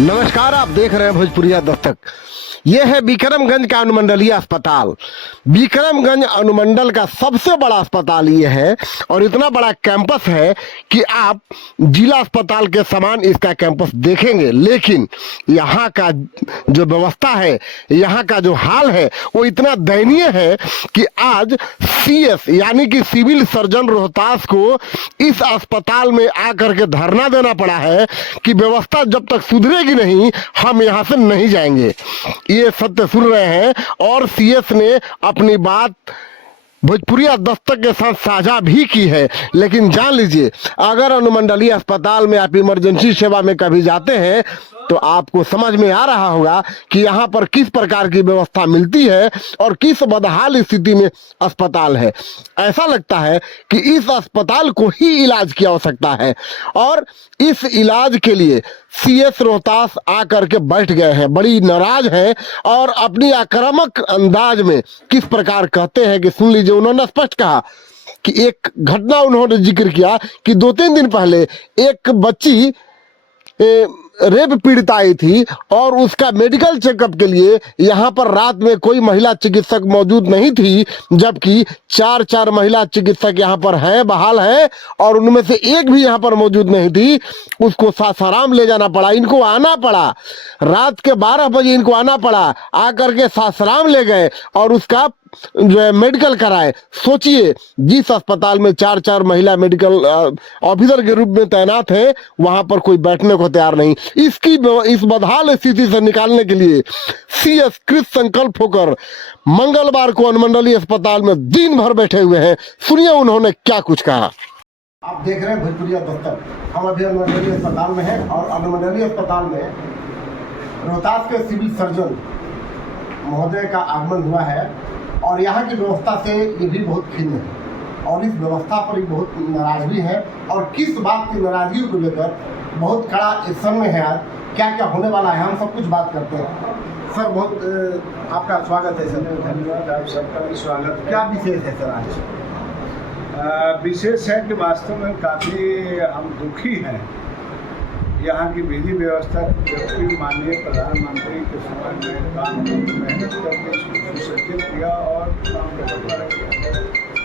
नमस्कार, आप देख रहे हैं भोजपुरिया दस्तक। यह है विक्रमगंज का अनुमंडलीय अस्पताल। विक्रमगंज अनुमंडल का सबसे बड़ा अस्पताल ये है और इतना बड़ा कैंपस है कि आप जिला अस्पताल के समान इसका कैंपस देखेंगे, लेकिन यहाँ का जो व्यवस्था है, यहाँ का जो हाल है, वो इतना दयनीय है कि आज सीएस यानी कि सिविल सर्जन रोहतास को इस अस्पताल में आकर के धरना देना पड़ा है कि व्यवस्था जब तक सुधरेगी नहीं, हम यहाँ से नहीं जाएंगे। ये सत्य सुन रहे हैं और सीएस ने अपनी बात भोजपुरिया दस्तक के साथ साझा भी की है। लेकिन जान लीजिए, अगर अनुमंडलीय अस्पताल में आप इमरजेंसी सेवा में कभी जाते हैं तो आपको समझ में आ रहा होगा कि यहाँ पर किस प्रकार की व्यवस्था मिलती है और किस बदहाल स्थिति में अस्पताल है। ऐसा लगता है कि इस अस्पताल को ही इलाज की आवश्यकता है और इस इलाज के लिए सीएस रोहतास आकर के बैठ गए हैं, बड़ी नाराज हैं और अपनी आक्रामक अंदाज में किस प्रकार कहते हैं कि सुन लीजिए। उन्होंने स्पष्ट कहा कि एक घटना उन्होंने जिक्र किया कि 2-3 दिन पहले एक बच्ची रेप पीड़ित आई थी और उसका मेडिकल चेकअप के लिए यहाँ पर रात में कोई महिला चिकित्सक मौजूद नहीं थी, जबकि 4 महिला चिकित्सक यहाँ पर हैं, बहाल हैं, और उनमें से एक भी यहाँ पर मौजूद नहीं थी। उसको सासाराम ले जाना पड़ा, इनको आना पड़ा, रात के 12 बजे इनको आना पड़ा, आकर के सासाराम ले गए और उसका जो है मेडिकल कराए। सोचिए, जिस अस्पताल में 4 महिला मेडिकल ऑफिसर के रूप में तैनात है, वहां पर कोई बैठने को तैयार नहीं। इस बदहाल स्थिति से निकालने के लिए सीएस कृत संकल्प होकर मंगलवार को अनुमंडलीय अस्पताल में दिन भर बैठे हुए हैं। सुनिए उन्होंने क्या कुछ कहा। आप देख रहे हैं भोजपुरिया दस्तक। हम अभी अनुमंडलीय अस्पताल में हैं और अनुमंडलीय अस्पताल में रोहतास के सिविल सर्जन महोदय का आगमन हुआ है और यहाँ की व्यवस्था से ये भी बहुत खिन्न है और इस व्यवस्था पर भी बहुत नाराज भी है। और किस बात की नाराजगी को लेकर बहुत कड़ा एक्शन में है, आज क्या क्या होने वाला है, हम सब कुछ बात करते हैं। सर, बहुत आपका स्वागत है। सर, धन्यवाद, आप सबका भी स्वागत है। क्या विशेष है सर आज? विशेष है कि वास्तव में काफ़ी हम दुखी हैं यहाँ की विधि व्यवस्था, जबकि माननीय प्रधानमंत्री के समय में काम मेहनत करके इसको सुसज्जित किया और काम का बंटवारा किया।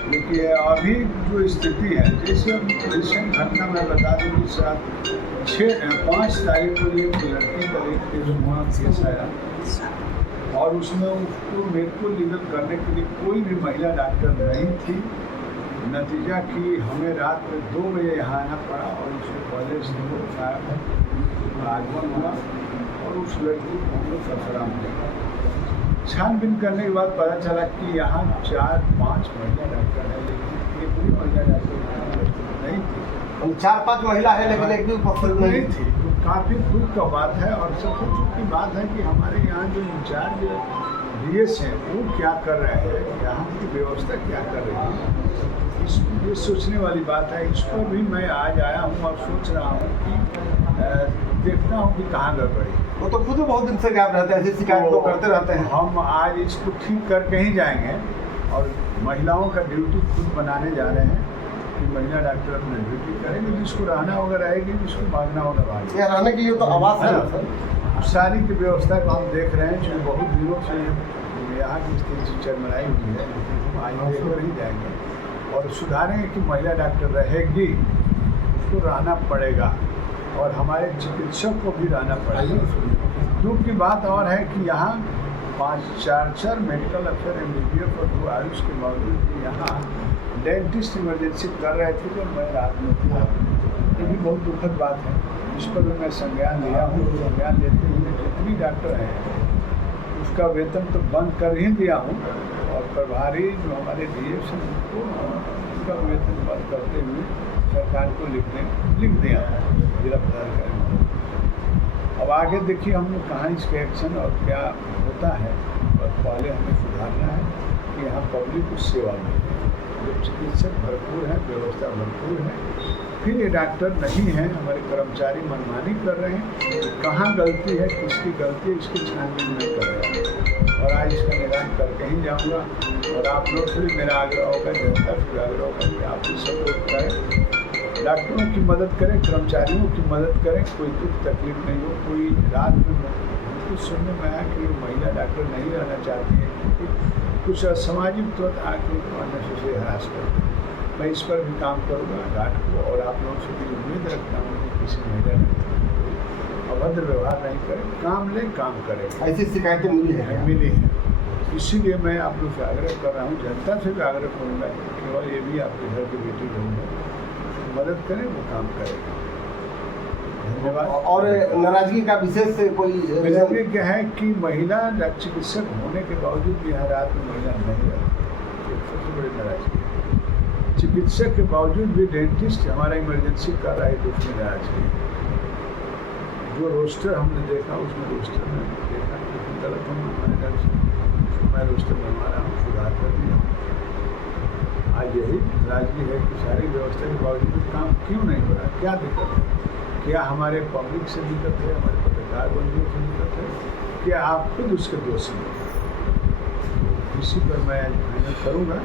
देखिए अभी जो स्थिति है, जैसे रिसेंट घटना मैं बता दूँ कि साथ 5 तारीख को एक लड़की का एक केस आया और उसमें उसको मेडिकल लीगल करने के लिए कोई भी महिला डॉक्टर नहीं थी। नतीजा कि हमें रात में 2 बजे यहाँ आना पड़ा और उसके पहले से आगमन हुआ और उस लड़की को हम लोग ससुराल में छानबीन करने के बाद पता चला कि यहाँ 4-5 महिला डॉक्टर है, लेकिन एक भी महिला डॉक्टर नहीं थी। 4-5 महिला है लेकिन एक भी उपस्थित नहीं थी। तो काफ़ी दुख का बात है और सबसे दुख की बात है कि हमारे यहाँ जो इंचार्ज डीएस हैं वो क्या कर रहे हैं, यहाँ की व्यवस्था क्या कर रही है, ये सोचने वाली बात है। इस पर भी मैं आज आया हूँ और सोच रहा हूँ कि देखता हूँ कि कहाँ गड़बड़ी। वो तो खुद बहुत दिन से गायब रहते हैं, ऐसी शिकायत तो करते रहते हैं। हम आज इसको ठीक करके ही जाएंगे और महिलाओं का ड्यूटी खुद बनाने जा रहे हैं कि महिला डॉक्टर अपना ड्यूटी करेंगे, जिसको रहना होगा रहेगी, जिसको भागना होगा भागेगी। रहने की ये तो आवाज़ है ना सर। सारी की व्यवस्था को हम देख रहे हैं, जो बहुत दिनों से यहाँ की स्थिति चरमराई हुई है, आज देखकर ही जाएंगे और सुधारेंगे कि महिला डॉक्टर रहेगी, उसको रहना पड़ेगा और हमारे चिकित्सक को भी रहना पड़ेगा। दुख की बात और है कि यहाँ 4 मेडिकल अफसर MBBS और 2 आयुष के बावजूद यहाँ डेंटिस्ट इमरजेंसी कर रहे थे तो मैं रात में था। ये भी बहुत दुखद बात है, इस पर भी मैं संज्ञान लिया हूँ। संज्ञान लेते हुए जितनी डॉक्टर हैं उसका वेतन तो बंद कर ही दिया हूँ और प्रभारी जो हमारे DF हैं उनको उसका वेतन बंद करते हुए सरकार को लिख दिया, गिरफ्तार करें। अब आगे देखिए हम लोग कहाँ इसके एक्शन और क्या होता है, और पहले हमें सुधारना है कि यहाँ पब्लिक को सेवा मिले। जब चिकित्सक भरपूर है, व्यवस्था भरपूर है, फिर ये डॉक्टर नहीं है, हमारे कर्मचारी मनमानी कर रहे हैं, कहाँ गलती है, किसकी गलती है, इसकी छानबीन में कर रहे हैं और आज इसका निदान करके ही जाऊँगा। और आप लोग से भी मेरा आग्रह होगा, जनता से भी आग्रह होगा कि आप भी सपोर्ट करें डॉक्टरों की मदद करें, कर्मचारियों की मदद करें, कोई दुख तकलीफ नहीं हो। कोई रात में कुछ सुनने में आया कि महिला डॉक्टर नहीं रहना चाहती है क्योंकि कुछ असामाजिक तत्व आके उनको अननेसेसरी हरास करते हैं। मैं इस पर भी काम करूँगा घाट को, और आप लोगों से भी उम्मीद रखता हूँ कि किसी महिला डॉक्टर अभद्र व्यवहार नहीं करे, काम ले काम करे। ऐसी शिकायतें मिली है? मिली है, इसीलिए मैं आप लोग से आग्रह कर रहा हूँ, जनता से भी आग्रह करूँगा कि केवल ये भी आपके घर की बेटी रहूँगा, मदद करें, वो काम करें। धन्यवाद। और नाराजगी का विशेष कोई नाराजगी क्या है कि महिला चिकित्सक होने के बावजूद भी यहाँ रात में महिला नहीं रहती, सबसे बड़ी नाराजगी है। चिकित्सक के बावजूद भी डेंटिस्ट हमारा इमरजेंसी कर रहा है, तो उसमें नाराजगी है। जो रोस्टर हमने देखा उसमें रोस्टर में देखा कि गलत हम हमारे घर से मैं रोस्टर बनवा रहा हूँ, सुधार कर दिया। आज यही नाराजगी है कि सारी व्यवस्था के बावजूद काम क्यों नहीं हो रहा, क्या दिक्कत है? क्या हमारे पब्लिक से दिक्कत है, हमारे पत्रकार बंधुओं से दिक्कत है, क्या आप खुद उसके दोषी हैं? इसी पर मैं आज मेहनत करूँगा।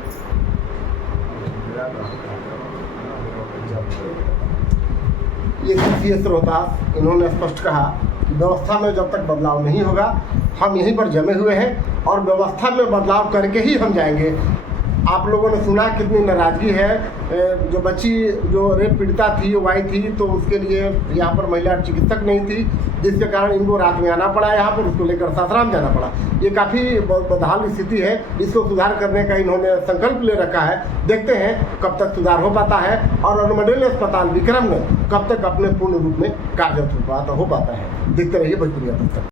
ये सीएस रोहतास इन्होंने स्पष्ट कहा कि व्यवस्था में जब तक बदलाव नहीं होगा हम यहीं पर जमे हुए हैं और व्यवस्था में बदलाव करके ही हम जाएंगे। आप लोगों ने सुना कितनी नाराज़गी है। जो बच्ची जो रेप पीड़िता थी वो आई थी तो उसके लिए यहाँ पर महिला चिकित्सक नहीं थी, जिसके कारण इनको रात में आना पड़ा यहाँ पर, उसको लेकर सासाराम जाना पड़ा। ये काफ़ी बदहाल स्थिति है, इसको सुधार करने का इन्होंने संकल्प ले रखा है। देखते हैं कब तक सुधार हो पाता है और अनुमंडलीय अस्पताल विक्रम में कब तक अपने पूर्ण रूप में कार्यरत हो पाता है। देखते रहिए भोजपुरिया दस्तक।